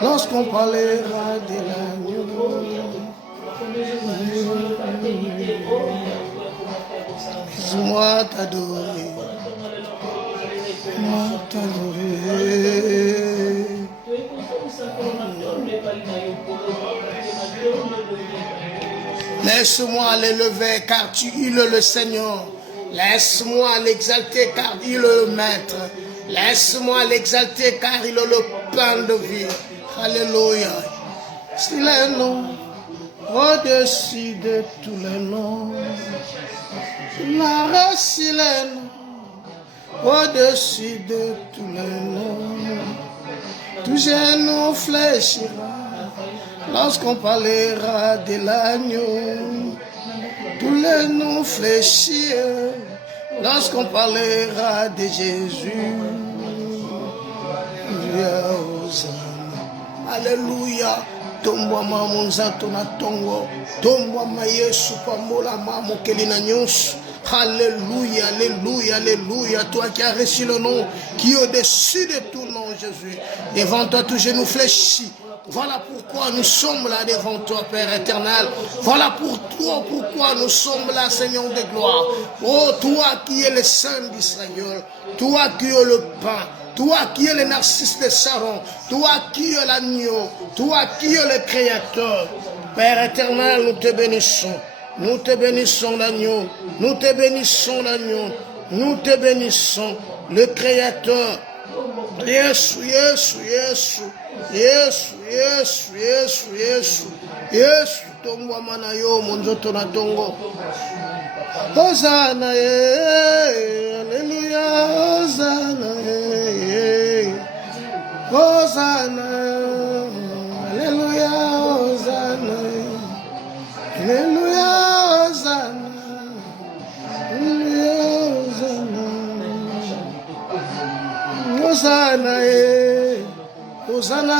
lorsqu'on parlera de l'agneau. Moi t'adorer, moi t'adorer. Laisse-moi l'élever car tu es le Seigneur. Laisse-moi l'exalter car il est le Maître. Laisse-moi l'exalter car il est le pain de vie. Alléluia. C'est le nom au-dessus de tous les noms. La race, c'est le nom au-dessus de tous les noms. Tout genou fléchira lorsqu'on parlera de l'agneau. Tous les noms fléchiront lorsqu'on parlera de Jésus. Alléluia. Tombwa mamonza tonatongo. Tombwa mayesu pamola mamokeli nyonso. Alléluia, alléluia, alléluia. Toi qui as reçu le nom qui est au-dessus de tout nom, Jésus. Devant toi, tout genou fléchit. Voilà pourquoi nous sommes là devant toi, Père éternel. Voilà pourquoi nous sommes là, Seigneur de gloire. Oh, toi qui es le Saint d'Israël, toi qui es le pain, toi qui es le narcisse de Saron, toi qui es l'agneau, toi qui es le Créateur. Père éternel, nous te bénissons. Nous te bénissons l'agneau, nous te bénissons l'agneau, nous te bénissons le Créateur. Yesu, Yesu, Yesu, Yesu, Yesu, Yesu, Yesu, Yesu, tongwa mana yo monzoto na tongo. Hosanna, Alléluia, Hosanna, Hosanna, Alléluia, Hosanna, Alléluia, Hosanna, Alléluia, Hosanna, Hosanna, Hosanna,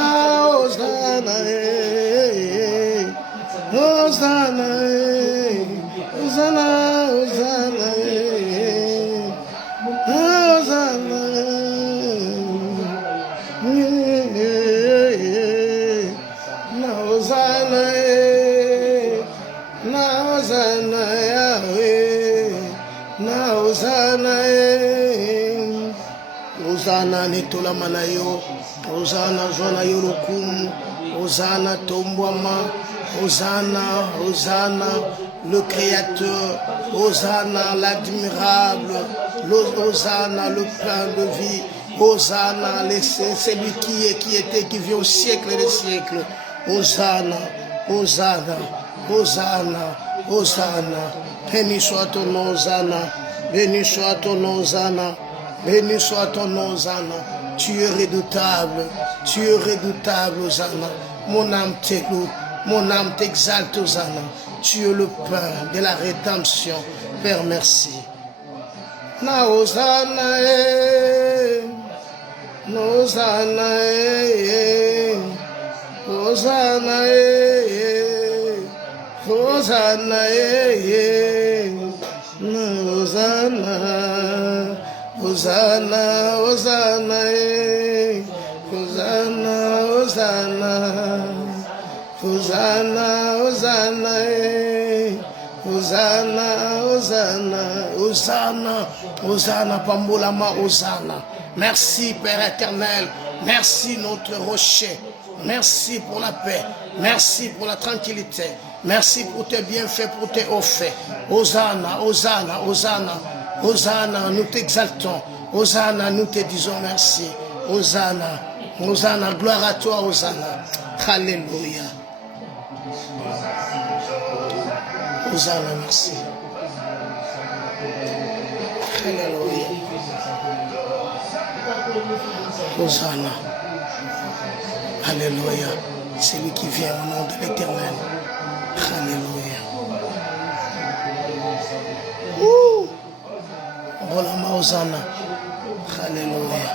Hosanna, Hosanna, Hosanna, Hosanna, na Hosanna, na Hosanna, Yahweh, na Hosanna. Hosanna netola manayo, Hosanna zona yorokum, Hosanna tombwama, Hosanna, Hosanna le Créateur, Hosanna l'admirable, Hosanna le plein de vie, Hosanna celui qui était, qui vit au siècle des siècles, Hosanna, Hosanna, Hosanna, Hosanna, béni soit ton nom, Hosanna, béni soit ton nom, Hosanna. Béni soit ton nom, Hosanna. Tu es redoutable, Hosanna. Mon âme t'éloue, mon âme t'exalte, Hosanna. Tu es le pain de la rédemption. Père, merci. Na Hosanna, Hosanna, Hosanna, Hosanna, Hosanna. Hosanna, Hosanna, Hosanna, Hosanna, Hosanna, Hosanna, Hosanna, Hosanna, Hosanna, Hosanna, Pambolama, Hosanna. Merci Père éternel, merci notre rocher, merci pour la paix, merci pour la tranquillité, merci pour tes bienfaits, pour tes hauts faits. Hosanna, Hosanna, Hosanna. Hosanna, nous t'exaltons. Hosanna, nous te disons merci. Hosanna, Hosanna, gloire à toi, Hosanna. Alléluia. Hosanna, merci. Alléluia. Hosanna. Alléluia. C'est lui qui vient au nom de l'Éternel. Alléluia. Bolama Hosanna. Alléluia.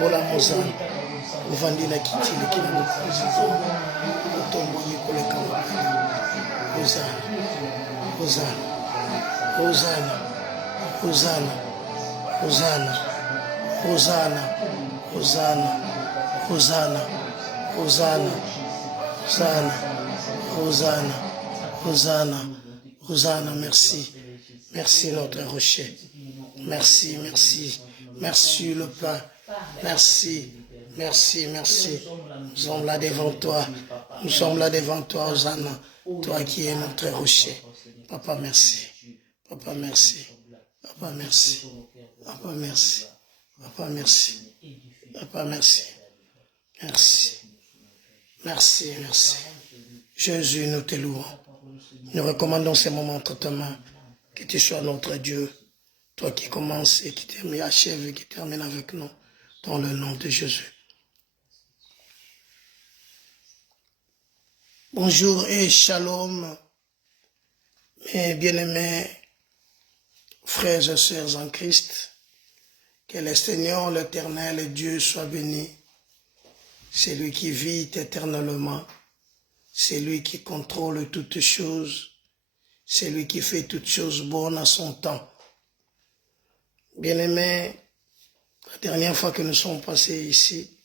Bolama Hosanna. Uvandila kitile kina mukuzizo. Utombo yikole kama. Hosanna. Hosanna. Hosanna. Hosanna. Hosanna. Hosanna. Hosanna. Hosanna. Hosanna, Hosanna, Hosanna, Hosanna, Hosanna, merci. Merci notre rocher. Merci, merci. Merci le pain. Merci, merci, merci. Nous sommes là devant toi. Nous sommes là devant toi, Hosanna. Toi qui es notre rocher. Papa, merci. Papa, merci. Papa, merci. Papa, merci. Papa, merci. Papa, merci. Merci. Merci, merci. Jésus, nous te louons. Nous recommandons ces moments entre tes mains. Que tu sois notre Dieu. Toi qui commences et qui termine, achève et qui termine avec nous. Dans le nom de Jésus. Bonjour et shalom, mes bien-aimés frères et sœurs en Christ. Que le Seigneur, l'Éternel Dieu soit béni. C'est lui qui vit éternellement. C'est lui qui contrôle toutes choses. C'est lui qui fait toutes choses bonnes à son temps. Bien-aimés, la dernière fois que nous sommes passés ici,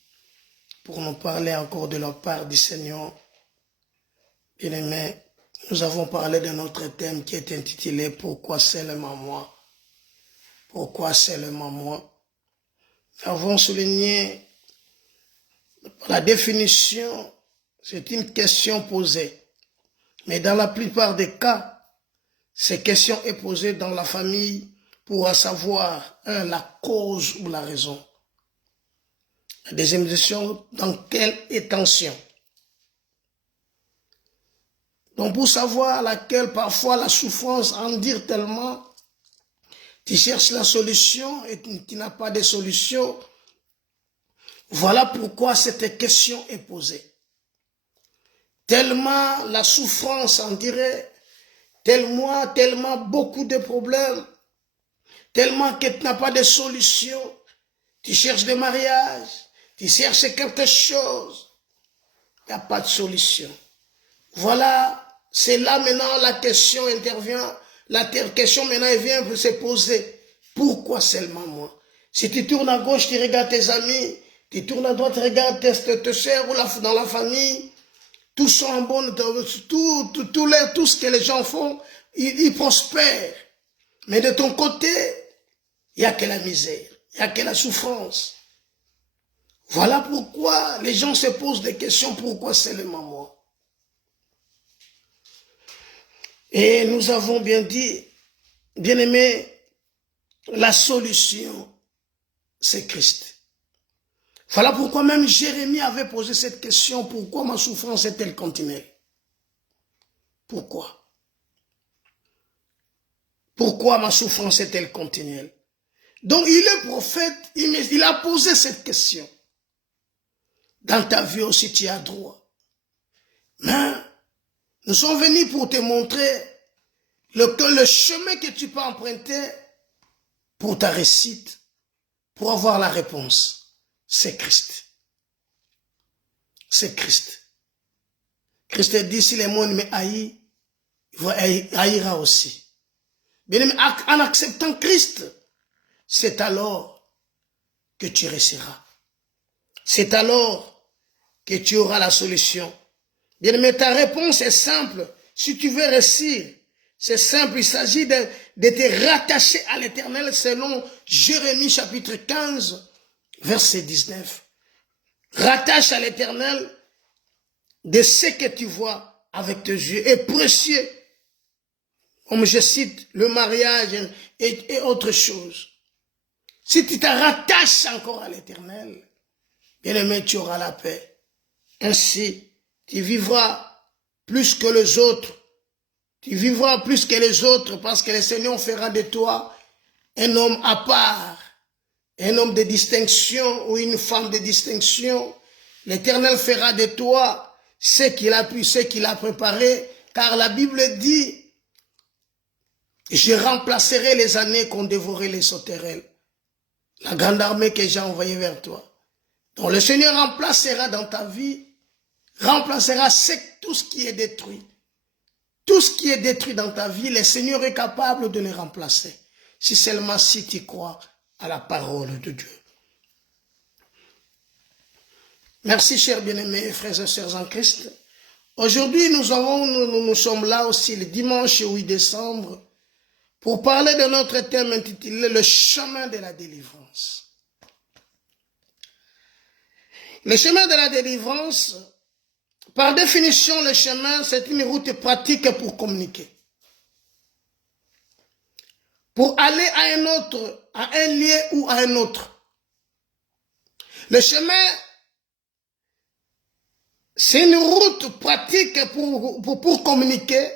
pour nous parler encore de la part du Seigneur, bien-aimés, nous avons parlé de notre thème qui est intitulé « Pourquoi seulement moi ?» Pourquoi seulement moi? Nous avons souligné la définition, c'est une question posée. Mais dans la plupart des cas, ces questions sont posées dans la famille pour savoir, la cause ou la raison. La deuxième question, dans quelle intention? Donc pour savoir laquelle parfois la souffrance en dire tellement, tu cherches la solution et tu n'as pas de solution. Voilà pourquoi cette question est posée. Tellement la souffrance en dirait, tellement beaucoup de problèmes, tellement que tu n'as pas de solution. Tu cherches des mariages, tu cherches quelque chose, il n'y a pas de solution. Voilà, c'est là maintenant la question intervient, la question maintenant vient se poser. Pourquoi seulement moi? Si tu tournes à gauche, tu regardes tes amis, tu tournes à droite, tu regardes tes soeurs ou dans la famille, tous sont en bonne, tout ce que les gens font, ils prospèrent. Mais de ton côté, il n'y a que la misère, il n'y a que la souffrance. Voilà pourquoi les gens se posent des questions, pourquoi seulement moi? Et nous avons bien dit, bien aimé, la solution, c'est Christ. Voilà pourquoi même Jérémie avait posé cette question, pourquoi ma souffrance est-elle continuelle? Pourquoi? Pourquoi ma souffrance est-elle continuelle? Donc il est prophète, il a posé cette question. Dans ta vie aussi tu as droit. Mais nous sommes venus pour te montrer le chemin que tu peux emprunter pour ta réussite, pour avoir la réponse. C'est Christ. C'est Christ. Christ dit, si le monde me haït, il haïra aussi. Bien aimé, en acceptant Christ, c'est alors que tu réussiras. C'est alors que tu auras la solution. Bien aimé, ta réponse est simple. Si tu veux réussir, c'est simple. Il s'agit de te rattacher à l'Éternel selon Jérémie chapitre 15, verset 19. Rattache à l'Éternel de ce que tu vois avec tes yeux est précieux. Comme je cite le mariage et autre chose. Si tu te rattaches encore à l'Éternel, bien aimé, tu auras la paix. Ainsi, tu vivras plus que les autres. Tu vivras plus que les autres parce que le Seigneur fera de toi un homme à part, un homme de distinction ou une femme de distinction. L'Éternel fera de toi ce qu'il a pu, ce qu'il a préparé, car la Bible dit, je remplacerai les années qu'ont dévoré les sauterelles, la grande armée que j'ai envoyée vers toi. Donc le Seigneur remplacera dans ta vie, remplacera tout ce qui est détruit. Tout ce qui est détruit dans ta vie, le Seigneur est capable de le remplacer. Si seulement si tu crois à la parole de Dieu. Merci, chers bien-aimés, frères et sœurs en Christ. Aujourd'hui, nous sommes là aussi le dimanche 8 décembre pour parler de notre thème intitulé « Le chemin de la délivrance ». Le chemin de la délivrance, par définition, le chemin, c'est une route pratique pour communiquer. Pour aller à un autre, à un lieu ou à un autre. Le chemin, c'est une route pratique pour communiquer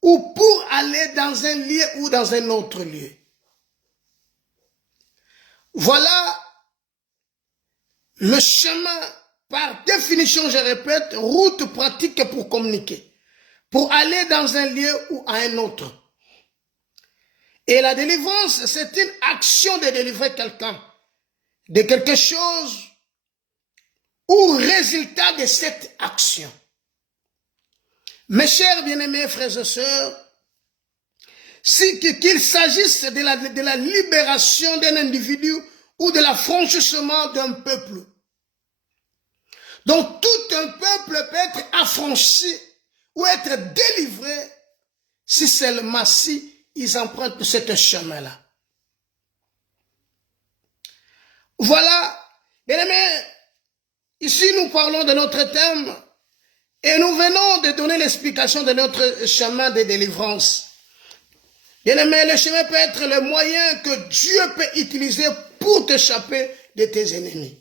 ou pour aller dans un lieu ou dans un autre lieu. Voilà le chemin, par définition, je répète, route pratique pour communiquer, pour aller dans un lieu ou à un autre. Et la délivrance, c'est une action de délivrer quelqu'un de quelque chose ou résultat de cette action. Mes chers bien-aimés frères et sœurs, qu'il s'agisse de la libération d'un individu ou de l'affranchissement d'un peuple. Donc tout un peuple peut être affranchi ou être délivré si seulement si ils empruntent ce chemin-là. Voilà, bien-aimés, ici nous parlons de notre thème et nous venons de donner l'explication de notre chemin de délivrance. Bien-aimé, le chemin peut être le moyen que Dieu peut utiliser pour t'échapper de tes ennemis.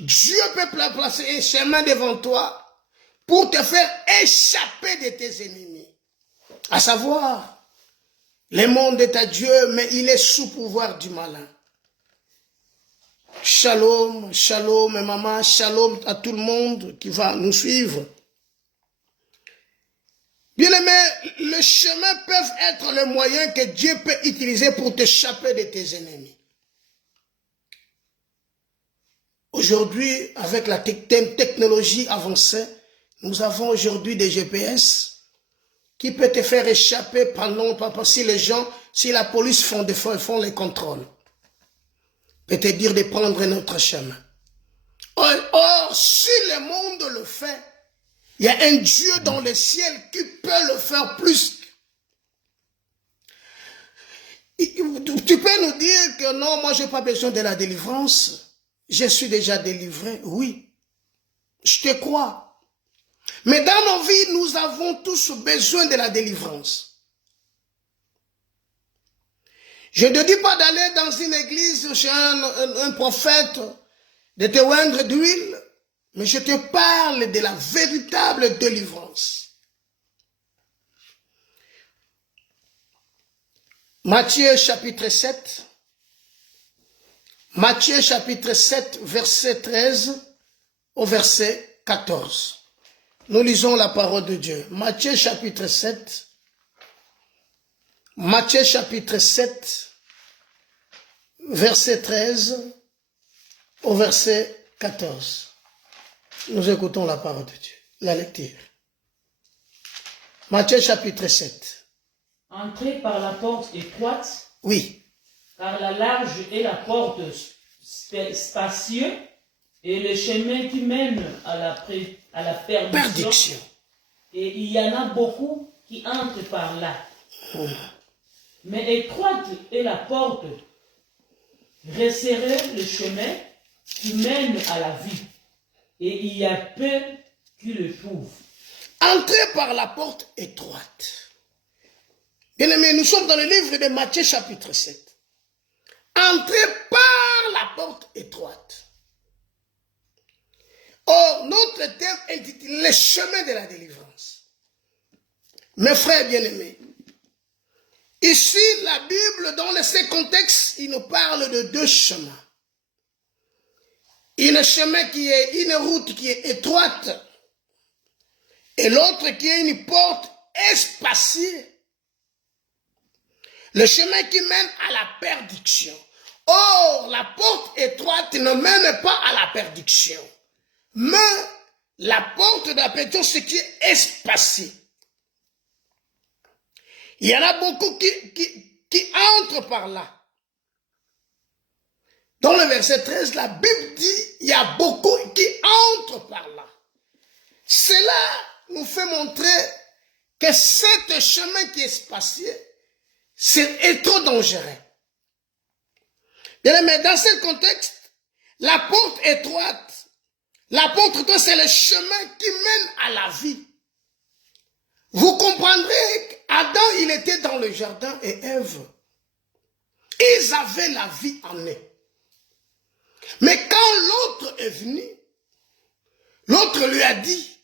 Dieu peut placer un chemin devant toi pour te faire échapper de tes ennemis. À savoir, le monde est à Dieu, mais il est sous pouvoir du malin. Shalom, shalom, maman, shalom à tout le monde qui va nous suivre. Bien-aimé, le chemin peut être le moyen que Dieu peut utiliser pour t'échapper de tes ennemis. Aujourd'hui, avec la technologie avancée, nous avons aujourd'hui des GPS qui peuvent te faire échapper pendant si les gens, si la police font les contrôles. Peut te dire de prendre notre chemin. Or, si le monde le fait, il y a un Dieu dans le ciel qui peut le faire plus. Tu peux nous dire que non, moi je n'ai pas besoin de la délivrance. Je suis déjà délivré. Oui, je te crois. Mais dans nos vies, nous avons tous besoin de la délivrance. Je ne te dis pas d'aller dans une église chez un prophète, de te oindre d'huile, mais je te parle de la véritable délivrance. Matthieu chapitre 7. Matthieu chapitre 7, verset 13 au verset 14. Nous lisons la parole de Dieu. Matthieu chapitre 7. Matthieu chapitre 7, verset 13 au verset 14. Nous écoutons la parole de Dieu. La lecture. Matthieu chapitre 7. Entrez par la porte étroite. Oui. Car la large est la porte spacieuse et le chemin qui mène à la perdition. Et il y en a beaucoup qui entrent par là. Mais étroite est la porte, resserré le chemin qui mène à la vie. Et il y a peu qui le trouvent. Entrez par la porte étroite. Bien-aimés, nous sommes dans le livre de Matthieu chapitre 7. Entrez par la porte étroite. Or, notre thème est intitulé « Le chemin de la délivrance ». Mes frères bien-aimés, ici, la Bible, dans ce contexte, il nous parle de deux chemins. Une route qui est étroite et l'autre qui est une porte espacieuse. Le chemin qui mène à la perdition. Or, la porte étroite ne mène pas à la perdition. Mais la porte de la perdition, c'est qui est espacée. Il y en a beaucoup qui entrent par là. Dans le verset 13, la Bible dit, il y a beaucoup qui entrent par là. Cela nous fait montrer que cet chemin qui est spacieux, est trop dangereux. Mais dans ce contexte, la porte étroite, c'est le chemin qui mène à la vie. Vous comprendrez qu'Adam, il était dans le jardin et Ève, ils avaient la vie en eux. Mais quand l'autre est venu, l'autre lui a dit,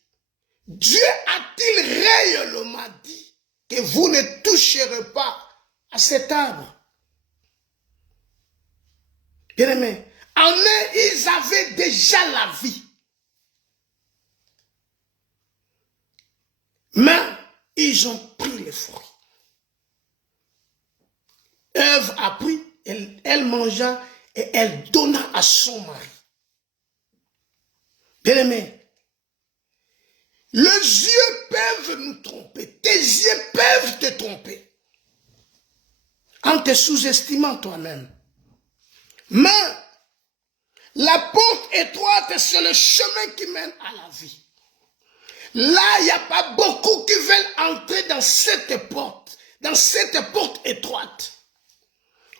Dieu a-t-il réellement dit que vous ne toucherez pas à cet arbre? Bien aimé, en eux, ils avaient déjà la vie. Mais ils ont pris les fruits. Ève a pris, elle mangea et elle donna à son mari. Bien aimé, les yeux peuvent nous tromper, tes yeux peuvent te tromper, en te sous-estimant toi-même. Mais la porte étroite, c'est le chemin qui mène à la vie. Là, il n'y a pas beaucoup qui veulent entrer dans cette porte étroite.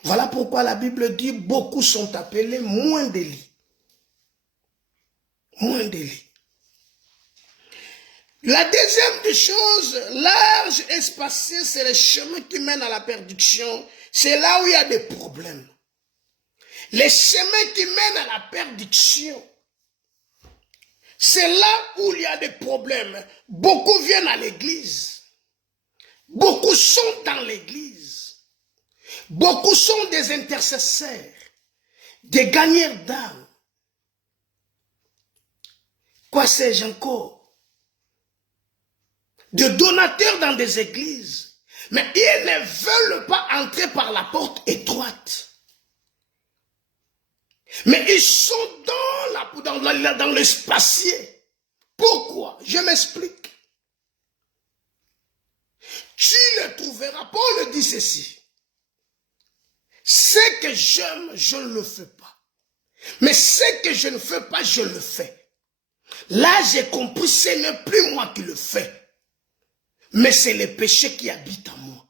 Voilà pourquoi la Bible dit, beaucoup sont appelés, moins d'élits. Moins d'élits. La deuxième des choses, large et spacieux, c'est le chemin qui mène à la perdition. C'est là où il y a des problèmes. Les chemins qui mènent à la perdition, c'est là où il y a des problèmes. Beaucoup viennent à l'église. Beaucoup sont dans l'église. Beaucoup sont des intercesseurs, des gagneurs d'âmes. Quoi sais-je encore? De donateurs dans des églises. Mais ils ne veulent pas entrer par la porte étroite. Mais ils sont dans le spacieux. Pourquoi? Je m'explique. Tu le trouveras. Paul dit ceci. Ce que j'aime, je ne le fais pas. Mais ce que je ne fais pas, je le fais. Là, j'ai compris, ce n'est plus moi qui le fais. Mais c'est le péché qui habite en moi.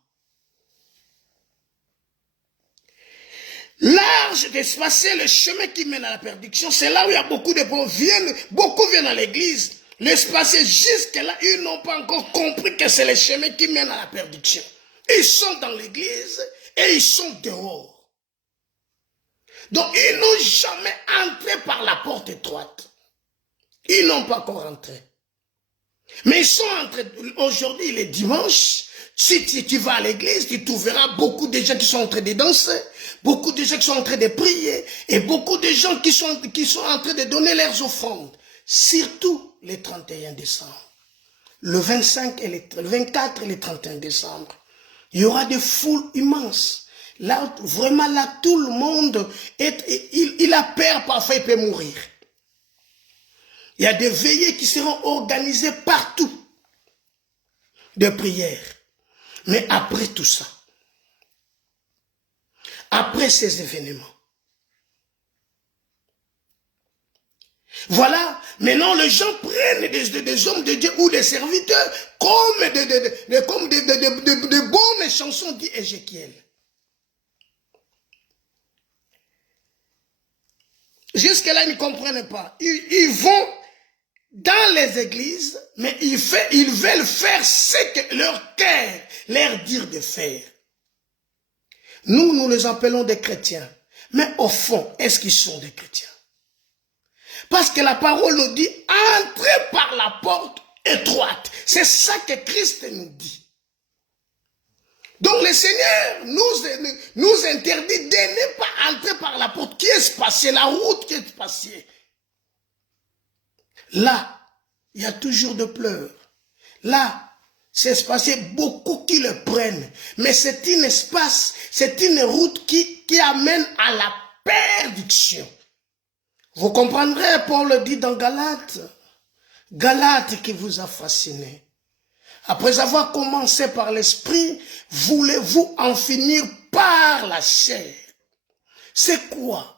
Large d'espacer le chemin qui mène à la perdition, c'est là où il y a beaucoup de pauvres. Beaucoup viennent à l'église. L'espacer jusque-là, ils n'ont pas encore compris que c'est le chemin qui mène à la perdition. Ils sont dans l'église et ils sont dehors. Donc, ils n'ont jamais entré par la porte étroite. Ils n'ont pas encore entré. Mais ils sont entrés. Aujourd'hui, il est dimanche. Si tu vas à l'église, tu trouveras beaucoup de gens qui sont en train de danser, beaucoup de gens qui sont en train de prier, et beaucoup de gens qui sont en train de donner leurs offrandes. Surtout le 31 décembre. Le 25 et le 24 et le 31 décembre. Il y aura des foules immenses. Là, vraiment, là, tout le monde, il a peur, parfois il peut mourir. Il y a des veillées qui seront organisées partout. De prières. Mais après tout ça, après ces événements, voilà, maintenant les gens prennent des hommes de Dieu ou des serviteurs comme de bonnes chansons, dit Ézéchiel. Jusque-là, ils ne comprennent pas. Ils vont dans les églises, mais ils veulent faire ce que leur cœur leur dit de faire. Nous les appelons des chrétiens. Mais au fond, est-ce qu'ils sont des chrétiens? Parce que la parole nous dit, entrez par la porte étroite. C'est ça que Christ nous dit. Donc le Seigneur nous interdit de ne pas entrer par la porte qui est spacée, la route qui est spacée. Là, il y a toujours de pleurs. Là, c'est spacé, beaucoup qui le prennent. Mais c'est un espace, c'est une route qui amène à la perdition. Vous comprendrez, Paul le dit dans Galates. Galates qui vous a fasciné. Après avoir commencé par l'esprit, voulez-vous en finir par la chair? C'est quoi?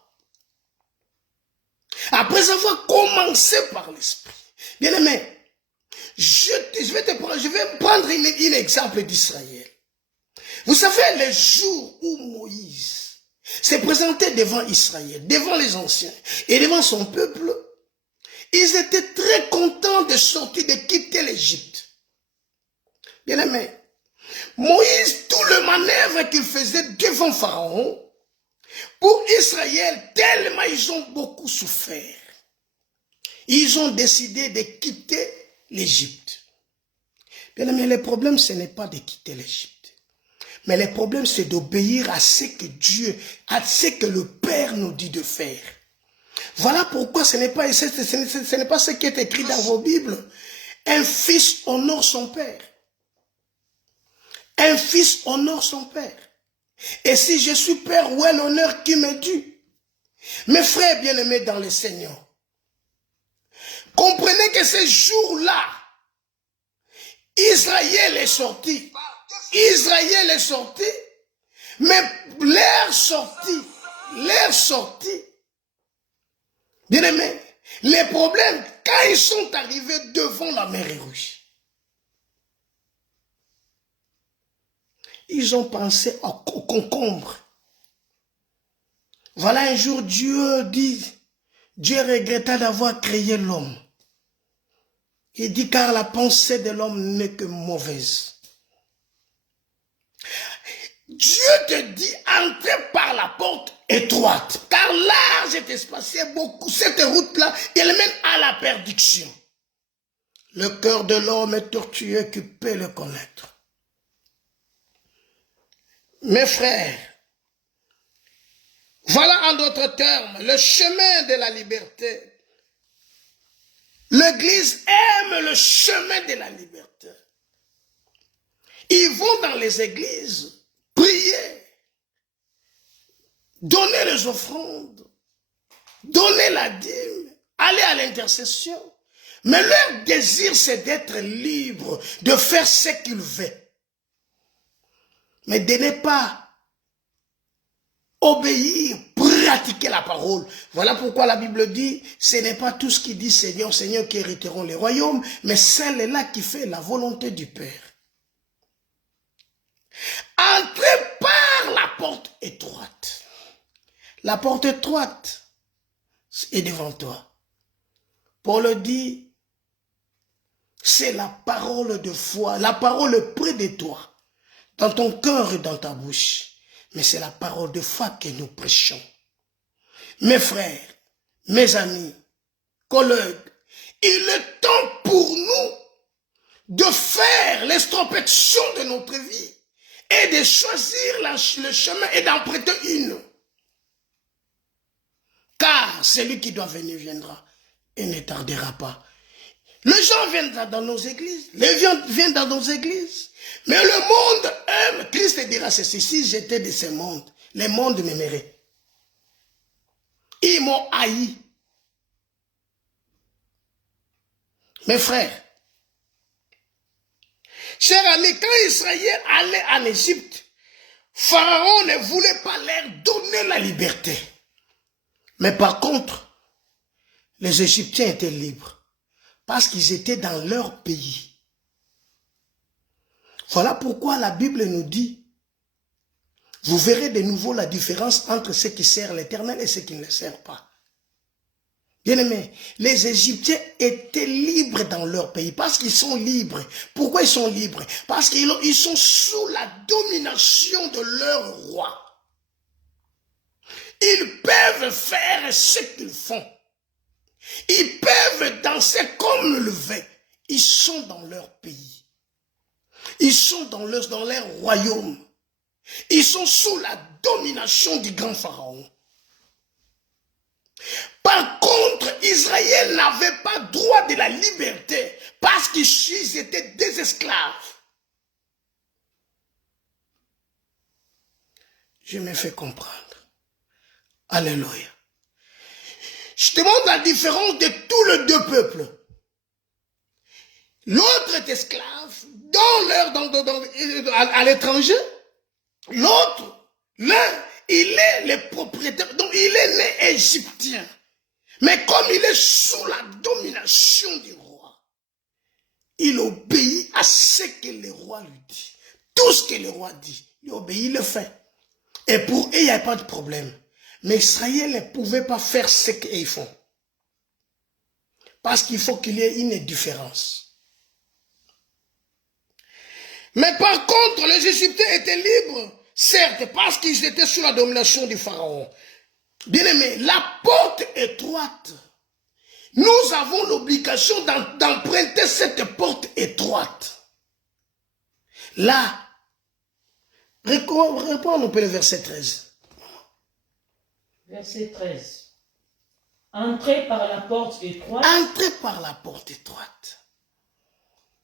Après avoir commencé par l'esprit. Bien-aimé, je vais prendre un exemple d'Israël. Vous savez, le jour où Moïse s'est présenté devant Israël, devant les anciens et devant son peuple, ils étaient très contents de sortir, de quitter l'Égypte. Bien-aimé, Moïse, tout le manœuvre qu'il faisait devant Pharaon, pour Israël, tellement ils ont beaucoup souffert. Ils ont décidé de quitter l'Égypte. Bien-aimé, le problème, ce n'est pas de quitter l'Égypte. Mais le problème, c'est d'obéir à ce que Dieu, à ce que le Père nous dit de faire. Voilà pourquoi ce n'est pas ce qui est écrit dans vos Bibles. Un fils honore son père. Un fils honore son père. Et si je suis père, où est l'honneur qui m'est dû? Mes frères bien-aimés dans le Seigneur, comprenez que ce jour-là, Israël est sorti. Israël est sorti, mais leur sortie, bien aimé, les problèmes, quand ils sont arrivés devant la mer Rouge, ils ont pensé au concombre. Voilà un jour Dieu regretta d'avoir créé l'homme. Il dit car la pensée de l'homme n'est que mauvaise. Dieu te dit, entrez par la porte étroite, car large est espacé beaucoup. Cette route-là, elle mène à la perdition. Le cœur de l'homme est tortueux, qui peut le connaître. Mes frères, voilà en d'autres termes, le chemin de la liberté. L'Église aime le chemin de la liberté. Ils vont dans les églises, prier, donner les offrandes, donner la dîme, aller à l'intercession. Mais leur désir, c'est d'être libre, de faire ce qu'ils veulent. Mais de ne pas obéir, pratiquer la parole. Voilà pourquoi la Bible dit, ce n'est pas tout ce qui dit Seigneur, Seigneur qui hériteront les royaumes, mais celle-là qui fait la volonté du Père. Entrez par la porte étroite. La porte étroite est devant toi. Paul dit, c'est la parole de foi, la parole près de toi, dans ton cœur et dans ta bouche. Mais c'est la parole de foi que nous prêchons. Mes frères, mes amis, collègues, il est temps pour nous de faire l'extrospection de notre vie et de choisir le chemin et d'en prêter une. Car celui qui doit venir viendra et ne tardera pas. Les gens viennent dans nos églises, les gens viennent dans nos églises, mais le monde aime. Christ dira ceci, si j'étais de ce monde, le monde m'aimerait. Ils m'ont haï. Mes frères, chers amis, quand Israël allait en Égypte, Pharaon ne voulait pas leur donner la liberté. Mais par contre, les Égyptiens étaient libres parce qu'ils étaient dans leur pays. Voilà pourquoi la Bible nous dit, vous verrez de nouveau la différence entre ceux qui servent l'Éternel et ceux qui ne le servent pas. Bien-aimés, les Égyptiens étaient libres dans leur pays parce qu'ils sont libres. Pourquoi ils sont libres? Parce qu'ils sont sous la domination de leur roi. Ils peuvent faire ce qu'ils font. Ils peuvent danser comme ils le veulent. Ils sont dans leur pays. Ils sont dans leur royaume. Ils sont sous la domination du grand pharaon. Par contre, Israël n'avait pas droit de la liberté parce qu'ils étaient des esclaves. Je me fais comprendre. Alléluia. Je te montre la différence de tous les deux peuples. L'autre est esclave à l'étranger. L'autre, l'un, il est le propriétaire. Donc, il est né égyptien. Mais comme il est sous la domination du roi, il obéit à ce que le roi lui dit. Tout ce que le roi dit, il obéit, il le fait. Et pour eux, il n'y a pas de problème. Mais Israël ne pouvait pas faire ce qu'ils font. Parce qu'il faut qu'il y ait une différence. Mais par contre, les Égyptiens étaient libres, certes, parce qu'ils étaient sous la domination du Pharaon. Bien aimé, la porte étroite, nous avons l'obligation d'emprunter cette porte étroite. Là, reprends un peu le verset 13. Verset 13. Entrez par la porte étroite. Entrez par la porte étroite.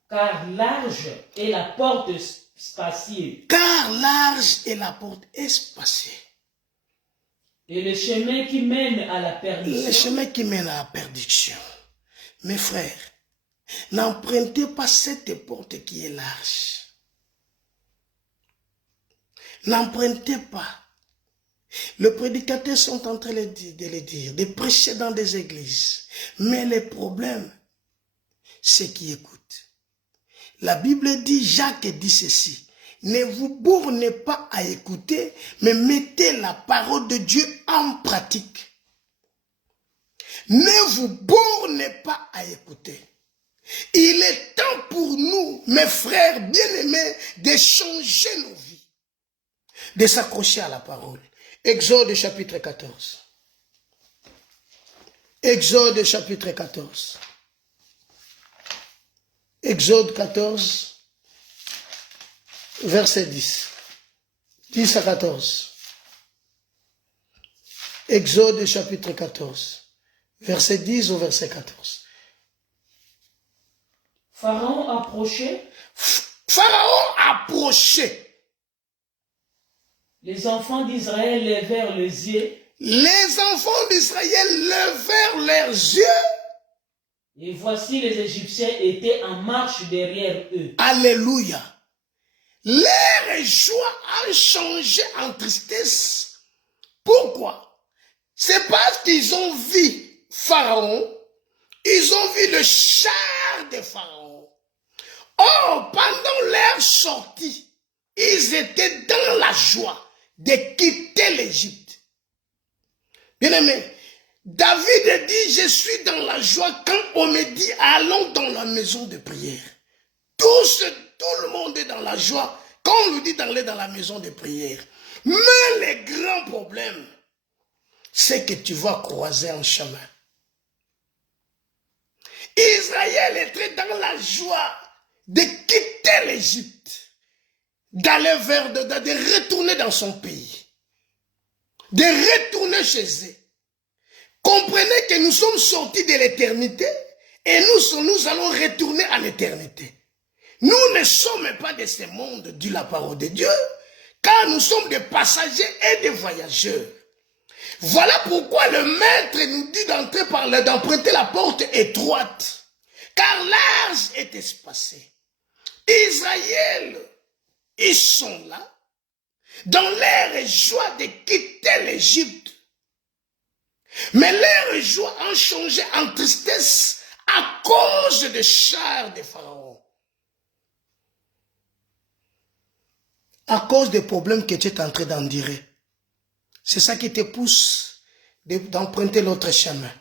Car large est la porte spacieuse. Car large est la porte espacieuse. Et le chemin qui mène à la perdition. Le chemin qui mène à la perdition. Mes frères, n'empruntez pas cette porte qui est large. N'empruntez pas. Les prédicateurs sont en train de le dire, de prêcher dans des églises. Mais le problème, c'est qui écoute. La Bible dit, Jacques dit ceci. Ne vous bornez pas à écouter, mais mettez la parole de Dieu en pratique. Ne vous bornez pas à écouter. Il est temps pour nous, mes frères bien-aimés, de changer nos vies, de s'accrocher à la parole. Exode chapitre 14. Exode chapitre 14. Exode 14, verset 10. 10 à 14. Exode chapitre 14, verset 10 au verset 14. Pharaon approchait. Pharaon approchait. Les enfants d'Israël levèrent les yeux. Les enfants d'Israël levèrent leurs yeux. Et voici les Égyptiens étaient en marche derrière eux. Alléluia. Leur joie a changé en tristesse. Pourquoi? C'est parce qu'ils ont vu Pharaon. Ils ont vu le char de Pharaon. Or, pendant leur sortie, ils étaient dans la joie de quitter l'Égypte. Bien-aimé, David dit, je suis dans la joie quand on me dit, allons dans la maison de prière. Tout le monde est dans la joie quand on nous dit d'aller dans la maison de prière. Mais le grand problème, c'est que tu vas croiser un chemin. Israël était dans la joie de quitter l'Égypte, d'aller de retourner dans son pays, de retourner chez eux. Comprenez que nous sommes sortis de l'éternité et nous allons retourner à l'éternité. Nous ne sommes pas de ce monde, dit la parole de Dieu, car nous sommes des passagers et des voyageurs. Voilà pourquoi le maître nous dit d'emprunter la porte étroite, car large est espacé. Israël, ils sont là, dans leur joie de quitter l'Égypte. Mais leur joie a changé en tristesse à cause des chars de Pharaon. À cause des problèmes que tu es en train d'endurer. C'est ça qui te pousse d'emprunter l'autre chemin.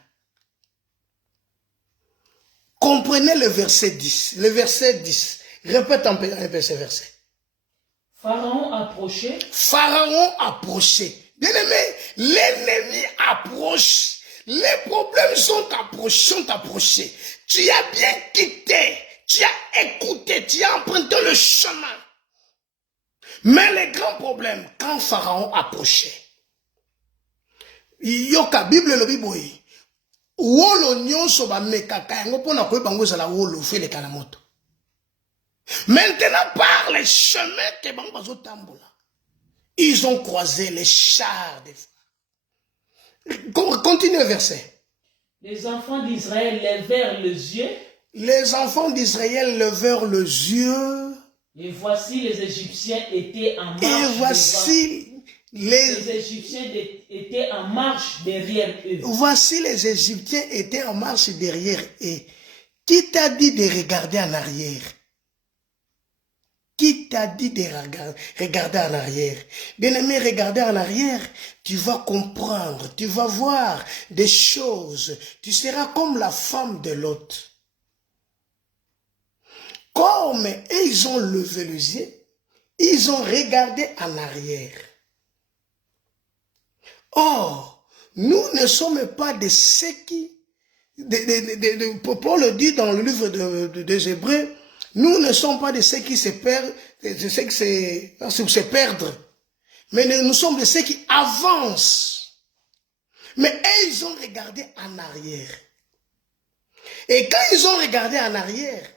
Comprenez le verset 10. Le verset 10. Répète un peu ce verset. Pharaon approchait. Pharaon approchait. Bien-aimé, l'ennemi approche. Les problèmes sont approchés. Tu as bien quitté, tu as écouté, tu as emprunté le chemin. Mais le grand problème, quand Pharaon approchait, yoka Bible le biboyi, wolo nyonso ba mekaka yango pona koyeba ngo ezala wolo fele kala moto. Maintenant par les chemins que bango bazotambola, ils ont croisé les chars des frères. Continue le verset. Les enfants d'Israël levèrent les yeux. Les enfants d'Israël levèrent les yeux. Et voici les Égyptiens étaient en marche. Et voici les Égyptiens étaient en marche derrière eux. Voici les Égyptiens étaient en marche derrière eux. Qui t'a dit de regarder en arrière? Qui t'a dit de regarder en arrière? Bien-aimé, regarder en arrière, tu vas comprendre, tu vas voir des choses. Tu seras comme la femme de Lot. Comme ils ont levé les yeux, ils ont regardé en arrière. Or, nous ne sommes pas de ceux qui, Paul le dit dans le livre des Hébreux, nous ne sommes pas de ceux qui se perdent, de ceux qui se perdre, mais nous sommes de ceux qui avancent. Mais ils ont regardé en arrière. Et quand ils ont regardé en arrière,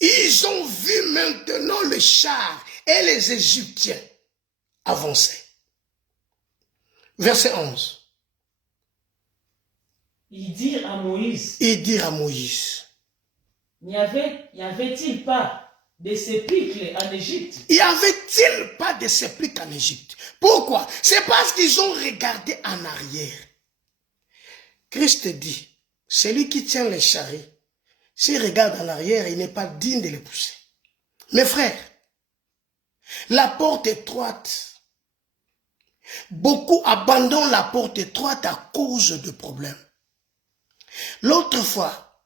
ils ont vu maintenant le char et les Égyptiens avancer. Verset 11. Ils dirent à Moïse. N'y avait-il pas de sépulcres en Égypte? Y avait-il pas de sépulcres en Égypte? Pourquoi? C'est parce qu'ils ont regardé en arrière. Christ dit, celui qui tient les chariots, s'il regarde en arrière, il n'est pas digne de les pousser. Mes frères, la porte étroite, beaucoup abandonnent la porte étroite à cause de problèmes. L'autre fois,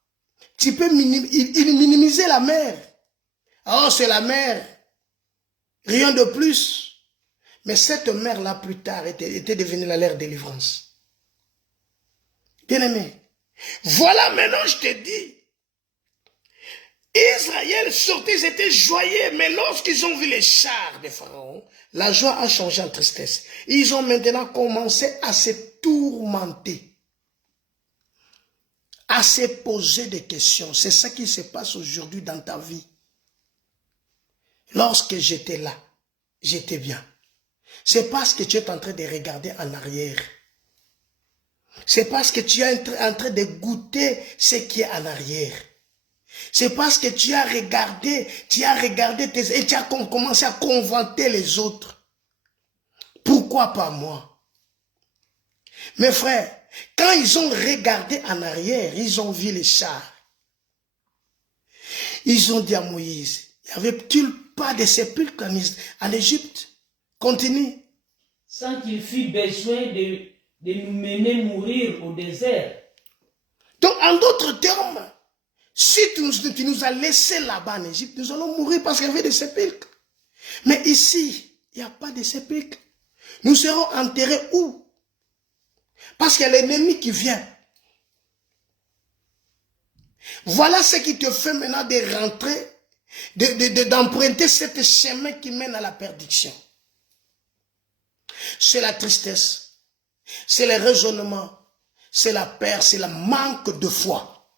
tu peux minimiser la mer. Oh, c'est la mer. Rien de plus. Mais cette mer-là, plus tard, était devenue la mer de délivrance. Bien-aimé, voilà maintenant, je te dis, Israël sortait, ils étaient joyeux, mais lorsqu'ils ont vu les chars de Pharaon, la joie a changé en tristesse. Ils ont maintenant commencé à se tourmenter, à se poser des questions. C'est ça qui se passe aujourd'hui dans ta vie. Lorsque j'étais là, j'étais bien. C'est parce que tu es en train de regarder en arrière. C'est parce que tu es en train de goûter ce qui est en arrière. C'est parce que tu as regardé et tu as commencé à convoiter les autres. Pourquoi pas moi? Mes frères, quand ils ont regardé en arrière, ils ont vu les chars. Ils ont dit à Moïse, y avait-il pas de sépulcres en Égypte? Continue. Sans qu'il fût besoin de nous mener mourir au désert. Donc, en d'autres termes, si tu nous as laissés là-bas en Égypte, nous allons mourir parce qu'il y avait des sépulcres. Mais ici, il n'y a pas de sépulcres. Nous serons enterrés où? Parce qu'il y a l'ennemi qui vient. Voilà ce qui te fait maintenant de rentrer, d'emprunter ce chemin qui mène à la perdition. C'est la tristesse, c'est le raisonnement, c'est la peur, c'est le manque de foi.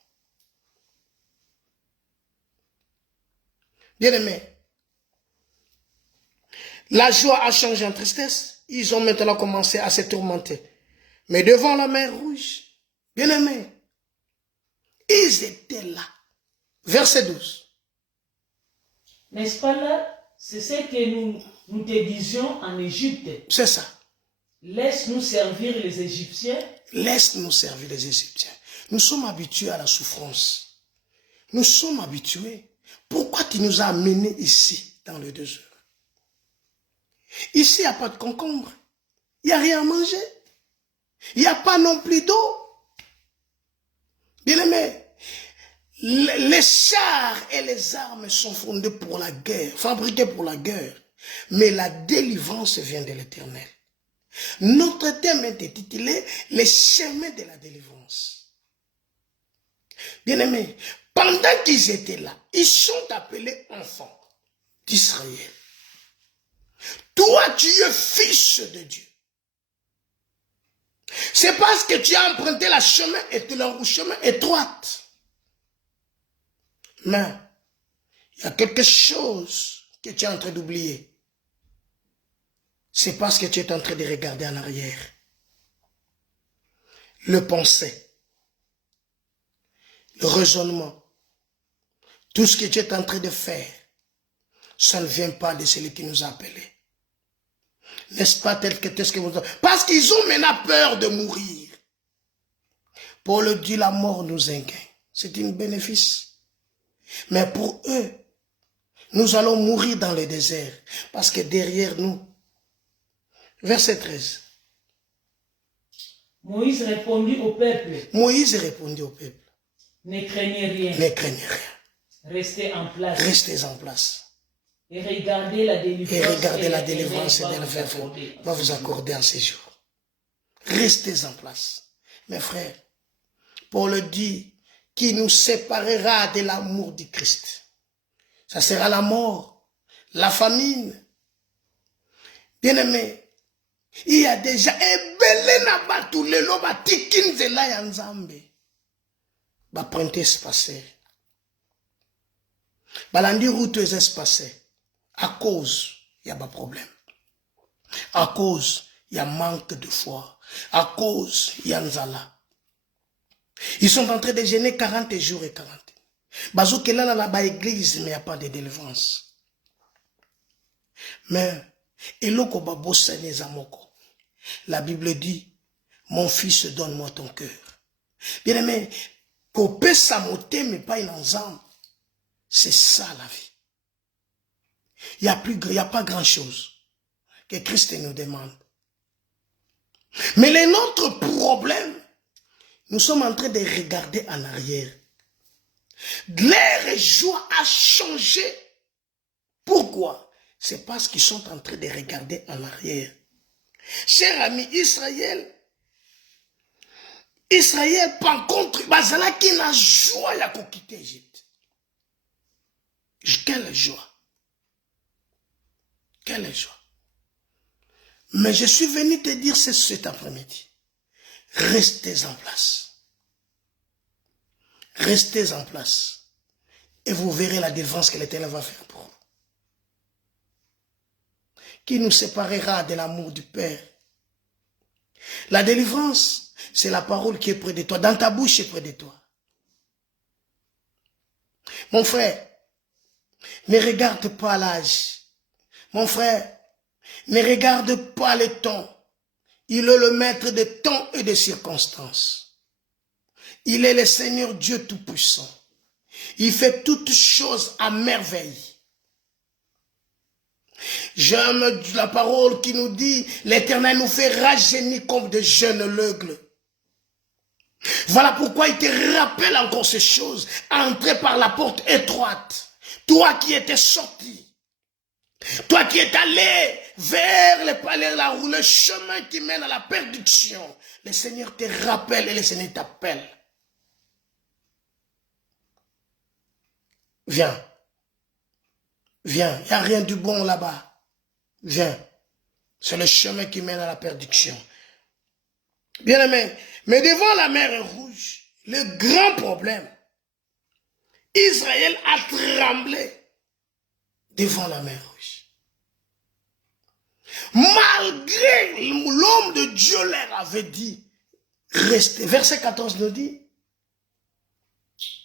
Bien-aimés, la joie a changé en tristesse. Ils ont maintenant commencé à se tourmenter. Mais devant la mer Rouge, bien-aimés, ils étaient là. Verset 12. N'est-ce pas là? C'est ce que nous te disions en Égypte. C'est ça. Laisse-nous servir les Égyptiens. Laisse-nous servir les Égyptiens. Nous sommes habitués à la souffrance. Nous sommes habitués. Pourquoi tu nous as amenés ici, dans le désert? Ici, il n'y a pas de concombre. Il n'y a rien à manger. Il n'y a pas non plus d'eau. Bien-aimés, les chars et les armes sont fondés pour la guerre, fabriqués pour la guerre. Mais la délivrance vient de l'Éternel. Notre thème est intitulé « Les chemins de la délivrance ». Bien-aimés, pendant qu'ils étaient là, ils sont appelés enfants d'Israël. Toi, tu es fils de Dieu. C'est parce que tu as emprunté le chemin étroit. Mais il y a quelque chose que tu es en train d'oublier. C'est parce que tu es en train de regarder en arrière. Le pensée, le raisonnement, tout ce que tu es en train de faire, ça ne vient pas de celui qui nous a appelés. N'est-ce pas tel que qu'est-ce que vous... Parce qu'ils ont maintenant peur de mourir. Paul dit la mort nous inquiète. C'est un bénéfice. Mais pour eux, nous allons mourir dans le désert. Parce que derrière nous, verset 13. Moïse répondit au peuple. Moïse répondit au peuple. Ne craignez rien. Ne craignez rien. Restez en place. Restez en place. Et regardez la délivrance. Et regardez la délivrance va vous accorder en ces jours. Restez en place. Mes frères, Paul dit qui nous séparera de l'amour du Christ. Ça sera la mort, la famine. Bien-aimé, il y a déjà ebele na batu lelo batiki nzela ya Nzambe. Ba prente espacé. Balandi route espacé. À cause, il y a pas de problème. À cause, il y a manque de foi. À cause, il y a nzala. Ils sont en train de jeûner 40 jours et 40. Bazo que là, là, église, mais il n'y a pas de délivrance. Mais, eloko babo sene zamoko. La Bible dit, mon fils, donne-moi ton cœur. Bien aimé, kopé samoté, mais pas une ensemble. C'est ça la vie. Il n'y a pas grand chose que Christ nous demande. Mais notre problème, nous sommes en train de regarder en arrière. L'air et joie a changé. Pourquoi? C'est parce qu'ils sont en train de regarder en arrière. Cher ami Israël, par contre, bazala qui n'a joie à quitter l'Égypte. Quelle joie. Quelle joie. Mais je suis venu te dire cet après-midi. Restez en place. Restez en place. Et vous verrez la délivrance que l'Éternel va faire pour vous. Qui nous séparera de l'amour du Père? La délivrance, c'est la parole qui est près de toi. Dans ta bouche, c'est près de toi. Mon frère, ne regarde pas l'âge. Mon frère, ne regarde pas le temps. Il est le maître des temps et des circonstances. Il est le Seigneur Dieu Tout-Puissant. Il fait toutes choses à merveille. J'aime la parole qui nous dit, l'Éternel nous fait rajeunir comme de jeunes leugles. Voilà pourquoi il te rappelle encore ces choses. Entrer par la porte étroite. Toi qui étais sorti. Toi qui es allé vers le chemin qui mène à la perdition. Le Seigneur te rappelle et le Seigneur t'appelle. Viens. Viens. Il n'y a rien du bon là-bas. Viens. C'est le chemin qui mène à la perdition. Bien aimé. Mais devant la mer Rouge, le grand problème, Israël a tremblé devant la mer Rouge. Malgré l'homme de Dieu leur avait dit, restez. Verset 14 nous dit,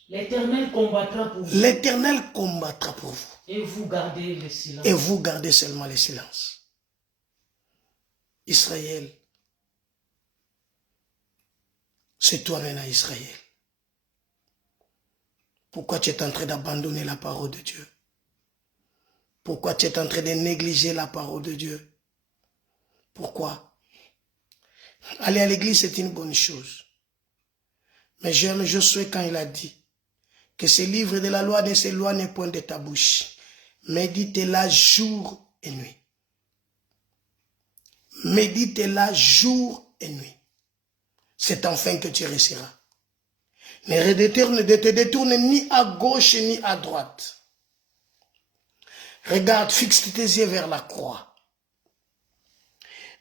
l'Éternel combattra pour vous. L'Éternel combattra pour vous. Et vous gardez le silence. Et vous gardez seulement le silence. Israël, c'est toi maintenant Israël. Pourquoi tu es en train d'abandonner la parole de Dieu? Pourquoi tu es en train de négliger la parole de Dieu? Pourquoi? Aller à l'église, c'est une bonne chose. Mais j'aime Josué quand il a dit que ce livre de la loi ne s'éloigne point de ta bouche. Médite-la jour et nuit. Médite-la jour et nuit. C'est enfin que tu réussiras. Ne te détourne ni à gauche ni à droite. Regarde, fixe tes yeux vers la croix.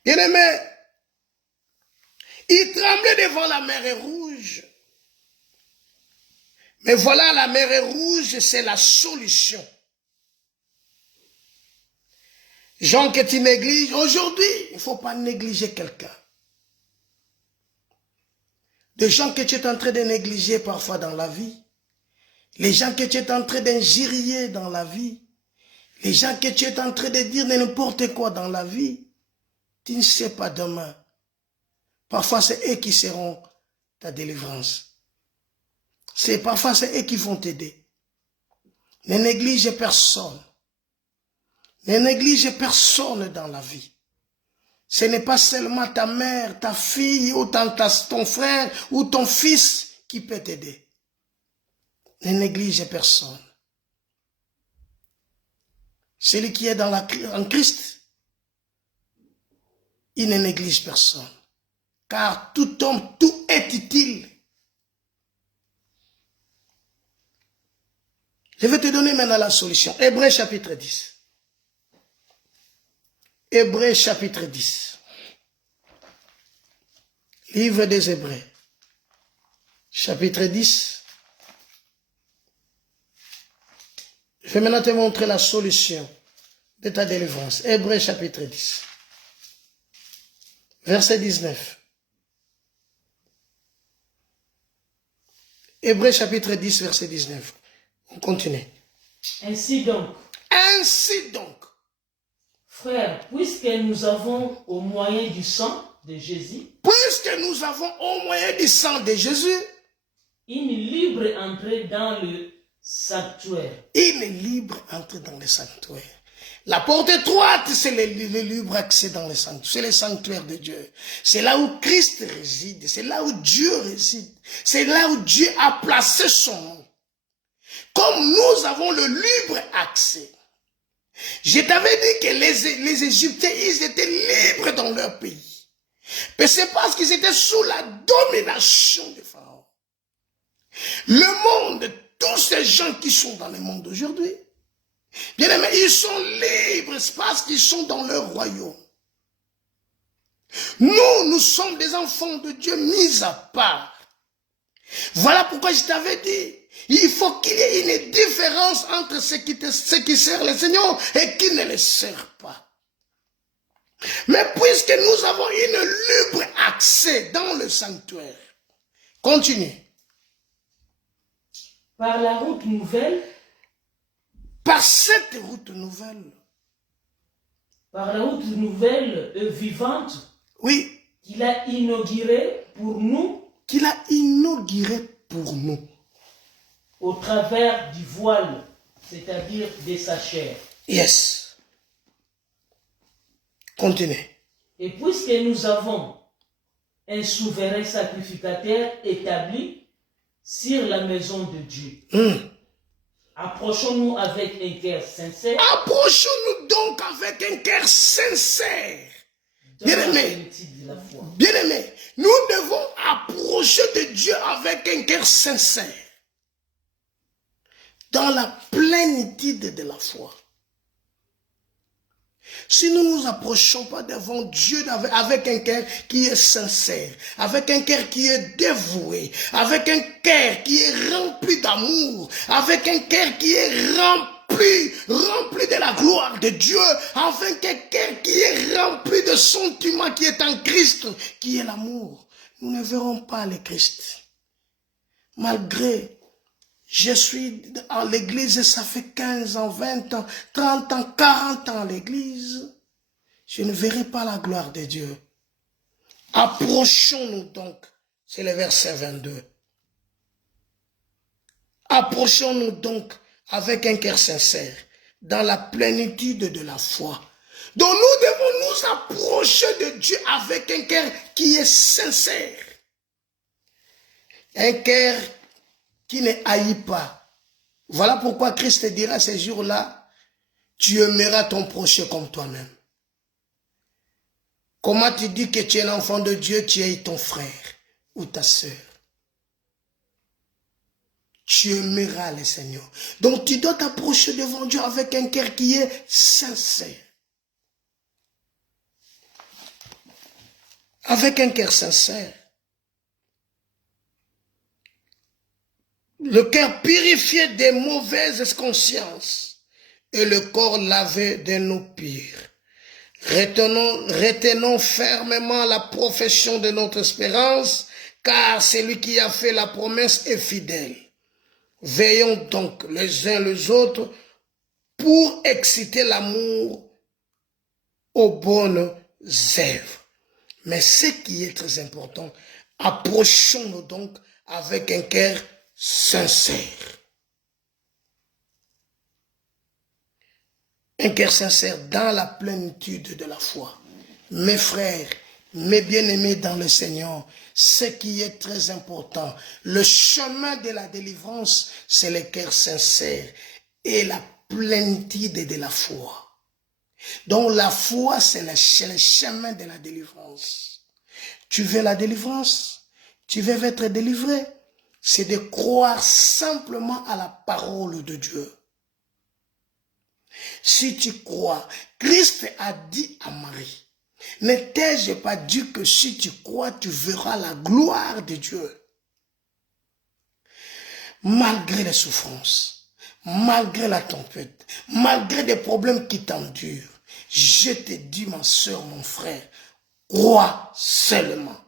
Bien-aimé, il tremblait devant la mer Rouge. Mais voilà, la mer Rouge, c'est la solution. Gens que tu négliges, aujourd'hui, il ne faut pas négliger quelqu'un. Des gens que tu es en train de négliger parfois dans la vie. Les gens que tu es en train d'injurier dans la vie. Les gens que tu es en train de dire n'importe quoi dans la vie. Tu ne sais pas demain. Parfois, c'est eux qui seront ta délivrance. Parfois, c'est eux qui vont t'aider. Ne néglige personne. Ne néglige personne dans la vie. Ce n'est pas seulement ta mère, ta fille, ou ton frère, ou ton fils qui peut t'aider. Ne néglige personne. Celui qui est en Christ, il ne néglige personne. Car tout homme, tout est utile. Je vais te donner maintenant la solution. Hébreux chapitre 10. Hébreux chapitre 10. Livre des Hébreux. Chapitre 10. Je vais maintenant te montrer la solution de ta délivrance. Hébreux chapitre 10. Verset 19. Hébreux chapitre 10, verset 19. On continue. Ainsi donc. Ainsi donc. Frères, puisque nous avons au moyen du sang de Jésus, puisque nous avons au moyen du sang de Jésus, une libre entrée dans le sanctuaire. Une libre entrée dans le sanctuaire. La porte étroite, c'est le libre accès dans le sanctuaire. C'est le sanctuaire de Dieu. C'est là où Christ réside. C'est là où Dieu réside. C'est là où Dieu a placé son nom. Comme nous avons le libre accès. Je t'avais dit que les Égyptiens, ils étaient libres dans leur pays. Mais c'est parce qu'ils étaient sous la domination des pharaons. Le monde, tous ces gens qui sont dans le monde aujourd'hui, bien aimés, ils sont libres parce qu'ils sont dans leur royaume. Nous sommes des enfants de Dieu mis à part. Voilà pourquoi je t'avais dit, il faut qu'il y ait une différence entre ceux qui servent le Seigneur et qui ne le servent pas. Mais puisque nous avons une libre accès dans le sanctuaire, continue. Par la route nouvelle, par cette route nouvelle, par la route nouvelle et vivante, oui, qu'il a inaugurée pour nous, au travers du voile, c'est-à-dire de sa chair. Yes. Continue. Et puisque nous avons un souverain sacrificateur établi sur la maison de Dieu, approchons-nous avec un cœur sincère. Approchons-nous donc avec un cœur sincère. Bien-aimé, nous devons approcher de Dieu avec un cœur sincère. Dans la plénitude de la foi. Si nous ne nous approchons pas devant Dieu avec un cœur qui est sincère, avec un cœur qui est dévoué, avec un cœur qui est rempli d'amour, avec un cœur qui est rempli de la gloire de Dieu, avec un cœur qui est rempli de sentiments qui est en Christ, qui est l'amour, nous ne verrons pas le Christ. Malgré je suis à l'église et ça fait 15 ans, 20 ans, 30 ans, 40 ans à l'église. Je ne verrai pas la gloire de Dieu. Approchons-nous donc. C'est le verset 22. Approchons-nous donc avec un cœur sincère, dans la plénitude de la foi. Donc nous devons nous approcher de Dieu avec un cœur qui est sincère. Un cœur qui ne haït pas. Voilà pourquoi Christ dira ces jours-là, tu aimeras ton prochain comme toi-même. Comment tu dis que tu es l'enfant de Dieu, tu es ton frère ou ta sœur? Tu aimeras le Seigneur. Donc tu dois t'approcher devant Dieu avec un cœur qui est sincère. Avec un cœur sincère. Le cœur purifié des mauvaises consciences et le corps lavé de nos pires. Retenons fermement la profession de notre espérance, car celui qui a fait la promesse est fidèle. Veillons donc les uns les autres pour exciter l'amour aux bonnes œuvres. Mais ce qui est très important, approchons-nous donc avec un cœur sincère. Un cœur sincère dans la plénitude de la foi. Mes frères, mes bien-aimés dans le Seigneur, ce qui est très important, le chemin de la délivrance, c'est le cœur sincère et la plénitude de la foi. Donc la foi, c'est le chemin de la délivrance. Tu veux la délivrance? Tu veux être délivré? C'est de croire simplement à la parole de Dieu. Si tu crois, Christ a dit à Marie, ne t'ai-je pas dit que si tu crois, tu verras la gloire de Dieu? Malgré les souffrances, malgré la tempête, malgré des problèmes qui t'endurent, je te dis, ma soeur, mon frère, crois seulement.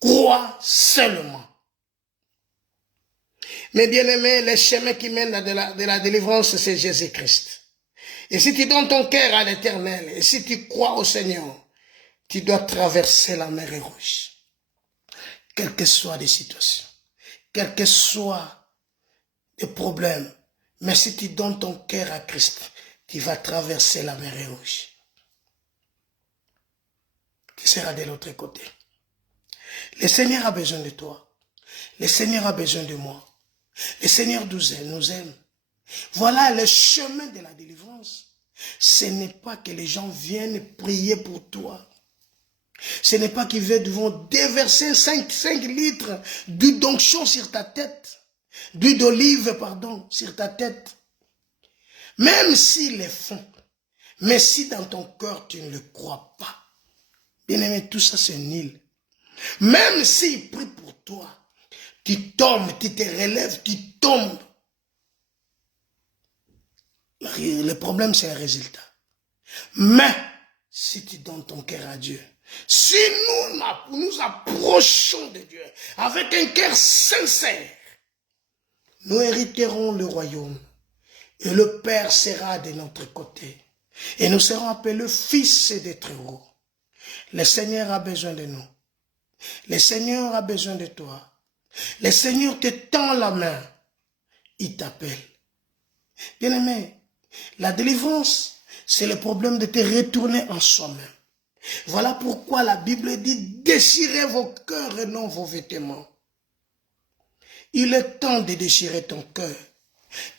Crois seulement. Mes bien-aimés, le chemin qui mène de la délivrance, c'est Jésus-Christ. Et si tu donnes ton cœur à l'Éternel, et si tu crois au Seigneur, tu dois traverser la mer Rouge. Quelles que soient les situations, quels que soient les problèmes, mais si tu donnes ton cœur à Christ, tu vas traverser la mer Rouge. Tu seras de l'autre côté. Le Seigneur a besoin de toi. Le Seigneur a besoin de moi. Le Seigneur nous aime. Voilà le chemin de la délivrance. Ce n'est pas que les gens viennent prier pour toi. Ce n'est pas qu'ils vont déverser 5 litres d'huile d'onction sur ta tête. D'huile d'olive, pardon, sur ta tête. Même s'ils le font. Mais si dans ton cœur tu ne le crois pas. Bien aimé, tout ça c'est nul. Même s'ils prient pour toi. Tu tombes, tu te relèves, tu tombes. Le problème, c'est le résultat. Mais, si tu donnes ton cœur à Dieu, si nous approchons de Dieu avec un cœur sincère, nous hériterons le royaume. Et le Père sera de notre côté. Et nous serons appelés fils des Très-Hauts. Le Seigneur a besoin de nous. Le Seigneur a besoin de toi. Le Seigneur te tend la main. Il t'appelle. Bien-aimé, la délivrance, c'est le problème de te retourner en soi-même. Voilà pourquoi la Bible dit, déchirez vos cœurs et non vos vêtements. Il est temps de déchirer ton cœur.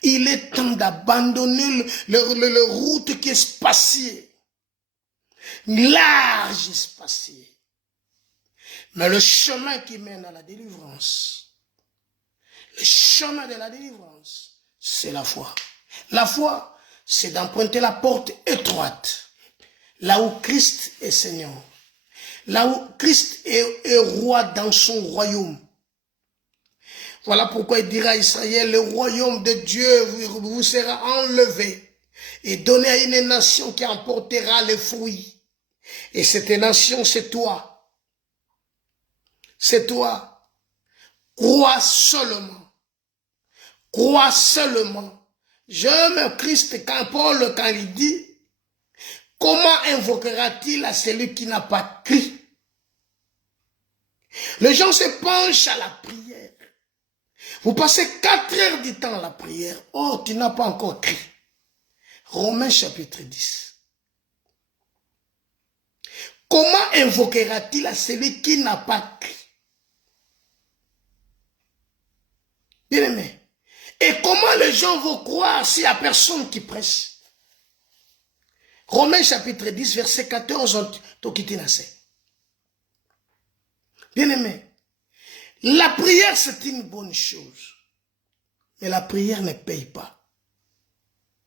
Il est temps d'abandonner le route qui est spaciée. Large et spaciée. Mais le chemin qui mène à la délivrance, le chemin de la délivrance, c'est la foi. La foi, c'est d'emprunter la porte étroite, là où Christ est Seigneur, là où Christ est roi dans son royaume. Voilà pourquoi il dira à Israël, le royaume de Dieu vous sera enlevé et donné à une nation qui emportera les fruits. Et cette nation, c'est toi. C'est toi. Crois seulement. Crois seulement. J'aime Christ quand Paul, quand il dit, comment invoquera-t-il à celui qui n'a pas cru? Les gens se penchent à la prière. Vous passez 4 heures du temps à la prière. Oh, tu n'as pas encore cru. Romains chapitre 10. Comment invoquera-t-il à celui qui n'a pas cru? Bien aimé. Et comment les gens vont croire s'il n'y a personne qui prêche? Romains chapitre 10, verset 14, bien aimé, la prière c'est une bonne chose. Mais la prière ne paye pas.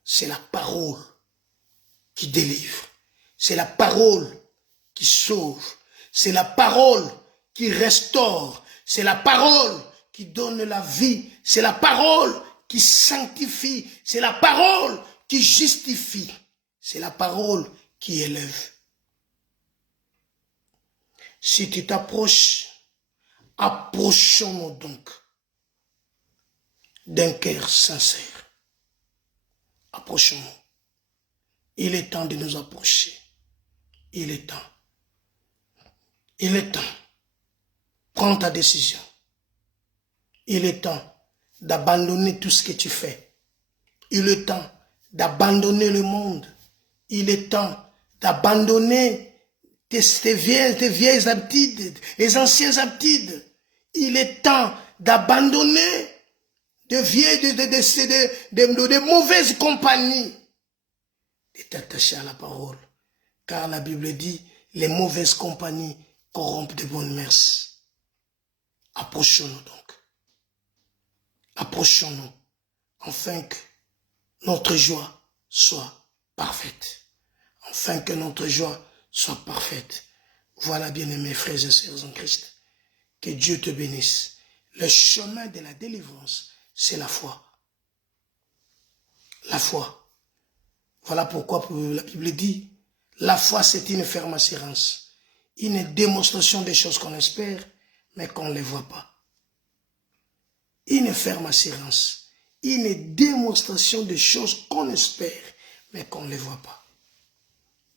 C'est la parole qui délivre. C'est la parole qui sauve. C'est la parole qui restaure. C'est la parole qui donne la vie. C'est la parole qui sanctifie. C'est la parole qui justifie. C'est la parole qui élève. Si tu t'approches, approchons-nous donc d'un cœur sincère. Approchons-nous. Il est temps de nous approcher. Il est temps. Il est temps. Prends ta décision. Il est temps d'abandonner tout ce que tu fais. Il est temps d'abandonner le monde. Il est temps d'abandonner tes vieilles habitudes, les anciennes habitudes. Il est temps d'abandonner de mauvaises compagnies. De t'attacher à la parole. Car la Bible dit, les mauvaises compagnies corrompent de bonnes mœurs. Approchons-nous donc. Approchons-nous, afin que notre joie soit parfaite. Afin que notre joie soit parfaite. Voilà, bien-aimés frères et sœurs en Christ. Que Dieu te bénisse. Le chemin de la délivrance, c'est la foi. La foi. Voilà pourquoi la Bible dit, la foi c'est une ferme assurance. Une démonstration des choses qu'on espère, mais qu'on ne les voit pas. Une ferme assurance. Une démonstration des choses qu'on espère, mais qu'on ne les voit pas.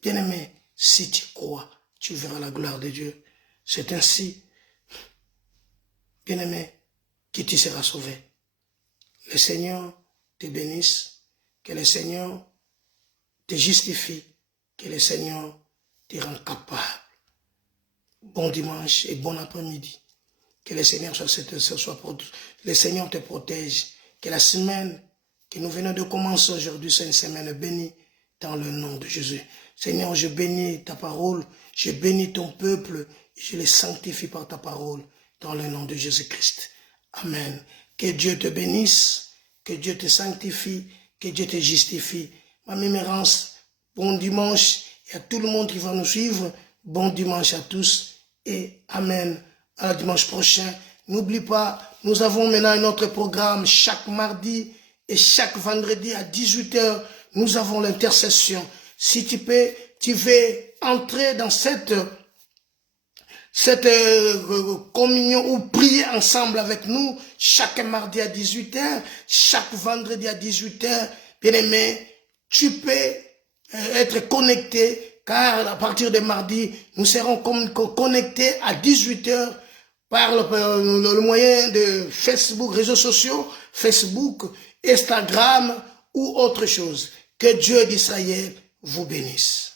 Bien-aimé, si tu crois, tu verras la gloire de Dieu. C'est ainsi, bien-aimé, que tu seras sauvé. Le Seigneur te bénisse, que le Seigneur te justifie, que le Seigneur te rende capable. Bon dimanche et bon après-midi. Que le Seigneur le Seigneur te protège. Que la semaine que nous venons de commencer aujourd'hui, c'est une semaine bénie dans le nom de Jésus. Seigneur, je bénis ta parole, je bénis ton peuple, je les sanctifie par ta parole dans le nom de Jésus-Christ. Amen. Que Dieu te bénisse, que Dieu te sanctifie, que Dieu te justifie. Ma mémérance, bon dimanche et à tout le monde qui va nous suivre. Bon dimanche à tous et amen. À la dimanche prochain. N'oublie pas, nous avons maintenant un autre programme chaque mardi et chaque vendredi à 18 h. Nous avons l'intercession. Si tu veux entrer dans cette communion ou prier ensemble avec nous chaque mardi à 18 h, chaque vendredi à 18 h, bien aimé, tu peux être connecté car à partir de mardi, nous serons connectés à 18 h par le moyen de Facebook, réseaux sociaux, Facebook, Instagram ou autre chose. Que Dieu d'Israël vous bénisse.